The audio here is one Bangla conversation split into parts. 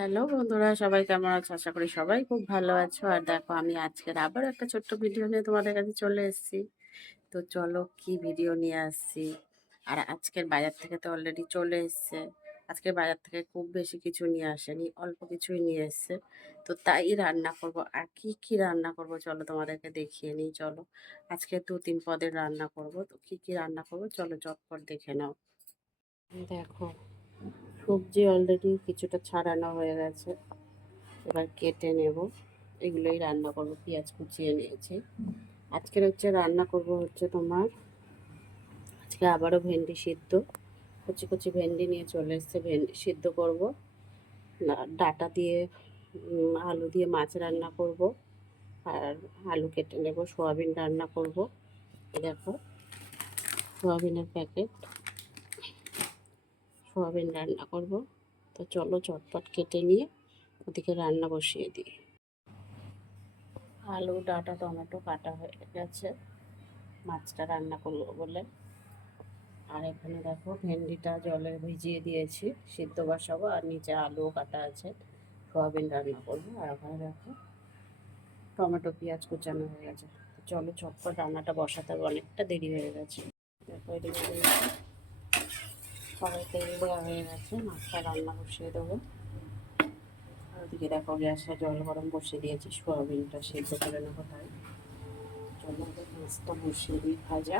হ্যালো বন্ধুরা, সবাই কেমন আছো? আশা করি সবাই খুব ভালো আছো। আর দেখো, আমি আজকের আবার একটা ছোট্ট ভিডিও নিয়ে তোমাদের কাছে চলে এসেছি। তো চলো, কি ভিডিও নিয়ে আসছি। আর আজকের বাজার থেকে তো অলরেডি চলে এসছে। আজকের বাজার থেকে খুব বেশি কিছু নিয়ে আসেনি, অল্প কিছুই নিয়ে এসছে। তো তাই রান্না করব। আর কি কি রান্না করব চলো তোমাদেরকে দেখিয়ে নিই। চলো, আজকে 2-3 পদের রান্না করব। তো কি কি রান্না করব চলো চটপট দেখে নাও। দেখো, সবজি অলরেডি কিছুটা ছাড়ানো হয়ে গেছে। এবার কেটে নেব। এগুলোই রান্না করব। পেঁয়াজ কুচিয়ে নিয়েছি। আজকের রান্না করব তোমার, আজকে আবারও ভেন্ডি সিদ্ধ। কচি কচি ভেন্ডি নিয়ে চলে এসেছে, ভেন্ডি সিদ্ধ করব। ডাটা দিয়ে আলু দিয়ে মাছ রান্না করব। আর আলু কেটে নেব, সোয়াবিন রান্না করব। দেখো, সোয়াবিনের প্যাকেট, সোয়াবিন রান্না করব। তো চলো চটপট কেটে নিয়ে ওদিকে রান্না বসিয়ে দিই। আলু, ডাঁটা, টমেটো কাটা হয়ে গেছে মাছটা রান্না করবো বলে। আর এখানে দেখো, ভেন্ডিটা জলে ভিজিয়ে দিয়েছি, সিদ্ধ বসাবো। আর নিচে আলুও কাটা আছে, সোয়াবিন রান্না করবো। আর ওখানে দেখো, টমেটো পেঁয়াজ কুচানো হয়ে গেছে। চলো চটপট রান্নাটা বসাতে হবে, অনেকটা দেরি হয়ে গেছে। দেখো, এদিকে কড়াই তেল দেওয়া হয়ে গেছে, মাছটা রান্না বসিয়ে দেবো। আর ওদিকে দেখো, গ্যাসে জল গরম বসিয়ে দিয়েছি, সোয়াবিনটা সিদ্ধ করে নেবো। তাই চলো মাছটা বসিয়ে দিই ভাজা।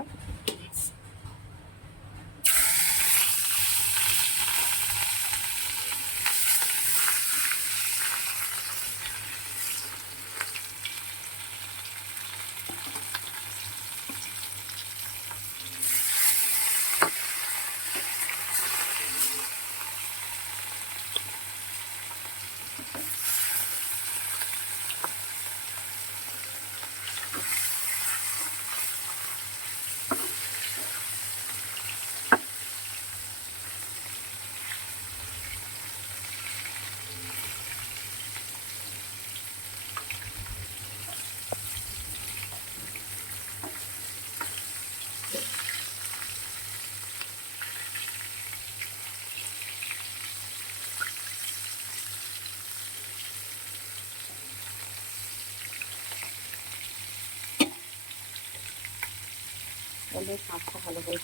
তাহলে মাছটা ভালো করে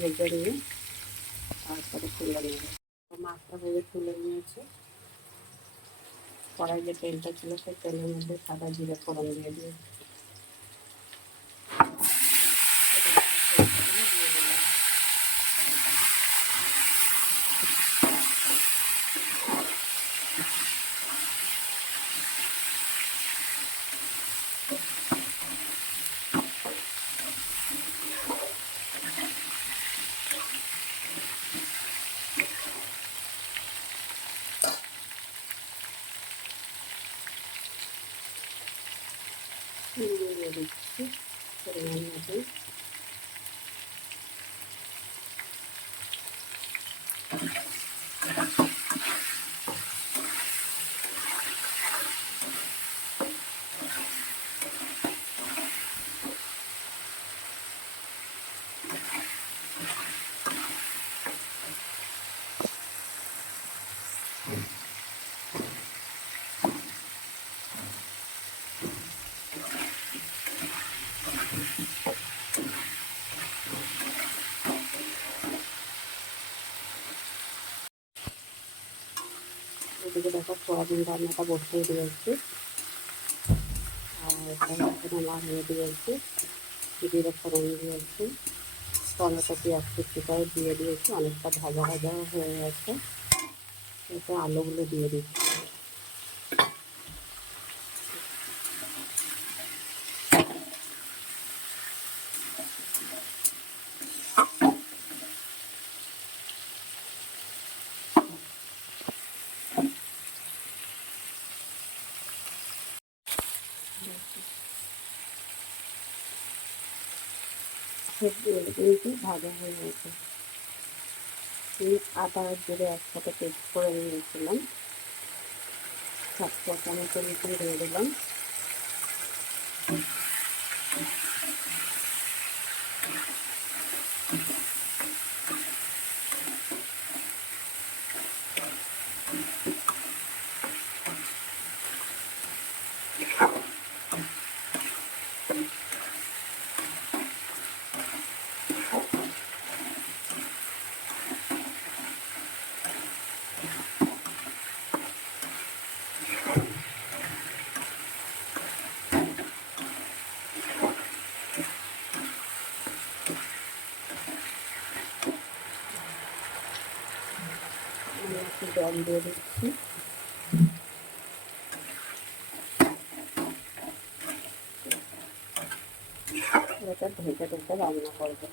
ভেজে নিয়ে তারপরে তুলে নেবে। মাছটা ভেজে তুলে নিয়েছে। কড়াই যে তেলটা ছিল, সেই তেলের মধ্যে সাদা জিরে ফোড়ন দিয়ে দিয়েছি। দিয়ে দিচ্ছি পরিমাণ মতো। এদিকে দেখো, সোয়াবিন রান্নাটা বসিয়ে দিয়েছি। আর এখানে আমার হয়ে দিয়েছি, জিরে ফোড়ন দিয়েছি, টমেটো পেঁয়াজ কুচিটাও দিয়ে দিয়েছি। অনেকটা ভাজা ভাজা হয়ে গেছে। এতে আলুগুলো দিয়ে দিচ্ছি। সবজিগুলো কিন্তু ভাজা হয়ে গেছে। আদা আর জিরে একসাথে পেস্ট করে নিয়েছিলাম, 7 চামচের মতন দিয়ে দিলাম। দিয়ে দিচ্ছি। এটা ঢেকে ঢেকে রান্না করবো।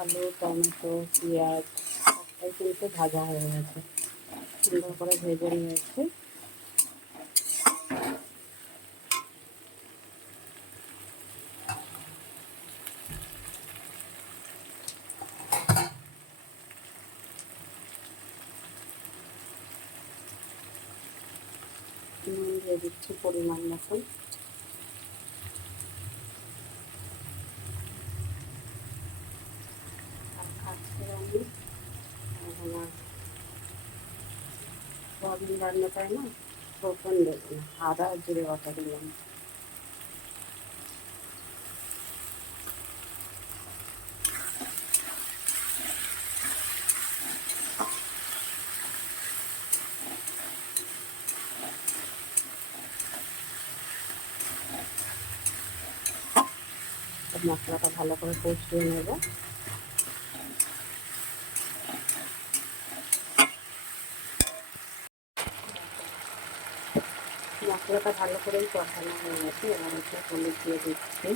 আলু, টমেটো, পেঁয়াজ সবটাই কিন্তু ভাজা হয়ে গেছে, সুন্দর করে ভেজে নিয়েছি। নুন দিয়ে দিচ্ছি পরিমাণ মতন। আর আজকে আমি আমার সোয়াবিন রান্নাটায় না রসুন দেবো না, আদা আর জিরে বাটা দিলাম। মশলাটা ভালো করে কষিয়ে নেব। মশলাটা ভালো করেই কষানো হয়ে গেছে, এবার একটু হলুদ দিয়ে দিচ্ছি।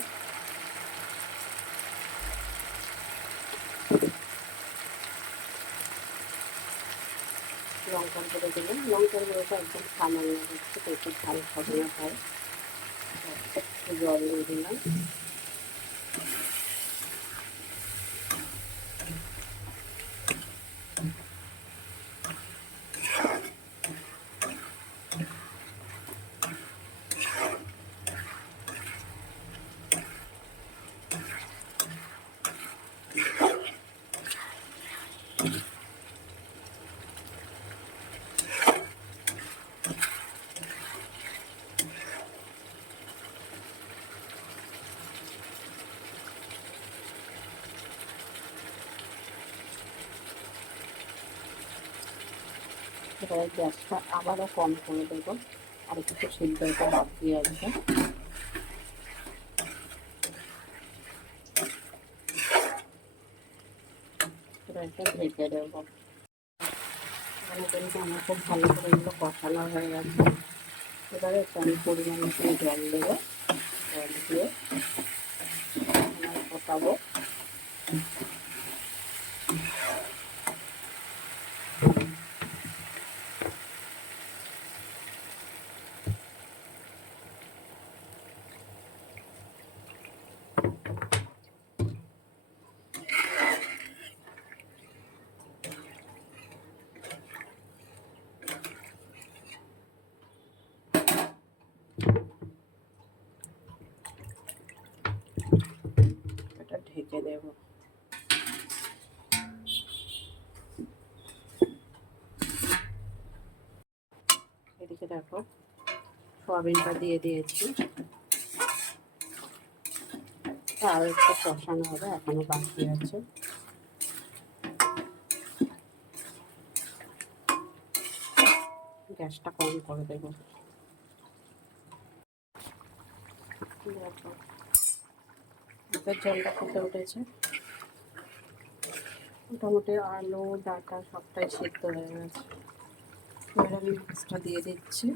লঙ্কার গুঁড়ো দিলাম, লঙ্কার গুঁড়োটা একদম সামান্য দিচ্ছি, একটু ঝাল খাবে না তাই। একটু জল দিয়ে দিলাম। এবার গ্যাসটা আবারও কম করে দেবো, আর কিছু সিদ্ধটা বাকি আছে। এবার এটা ঢেকে দেবো। এখানে কিন্তু আমার খুব ভালো করে এগুলো কষানো হয়ে গেছে। এবারে আমি পরিমাণ মতন জল দেবো, জল দিয়ে ফোটাবো। এটা ঢেকে দেবো। এদিকে দেখো সয়াবিনটা দিয়ে দিয়েছি, আরও একটু কষানো হবে, এখনো বাকি আছে। গ্যাসটা কম করে দেবো। দেখো ভাতের জলটা ফুটে উঠেছে, মোটামুটি আলু ডাঁটা সবটাই সিদ্ধ হয়ে গেছে। এবার আমি মাছটা দিয়ে দিচ্ছি।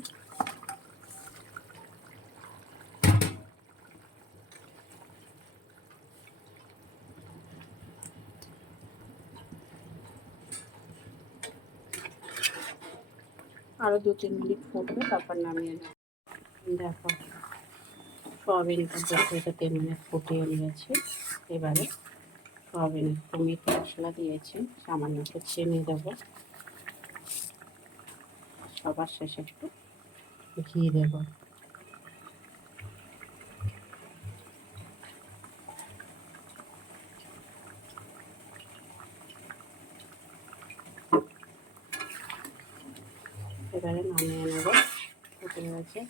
আরও 2-3 মিনিট ফুটবে, তারপর নামিয়ে নেব। দেখো সয়াবিনটা 2-3 মিনিট ফুটিয়ে নিয়েছি। এবারে সয়াবিন একটু মিট মশলা দিয়েছি, সামান্য একটু চিনি দেবো, সবার শেষে একটু ঘি দেবো। এবারে নামিয়ে নেব, ফুটে গেছে।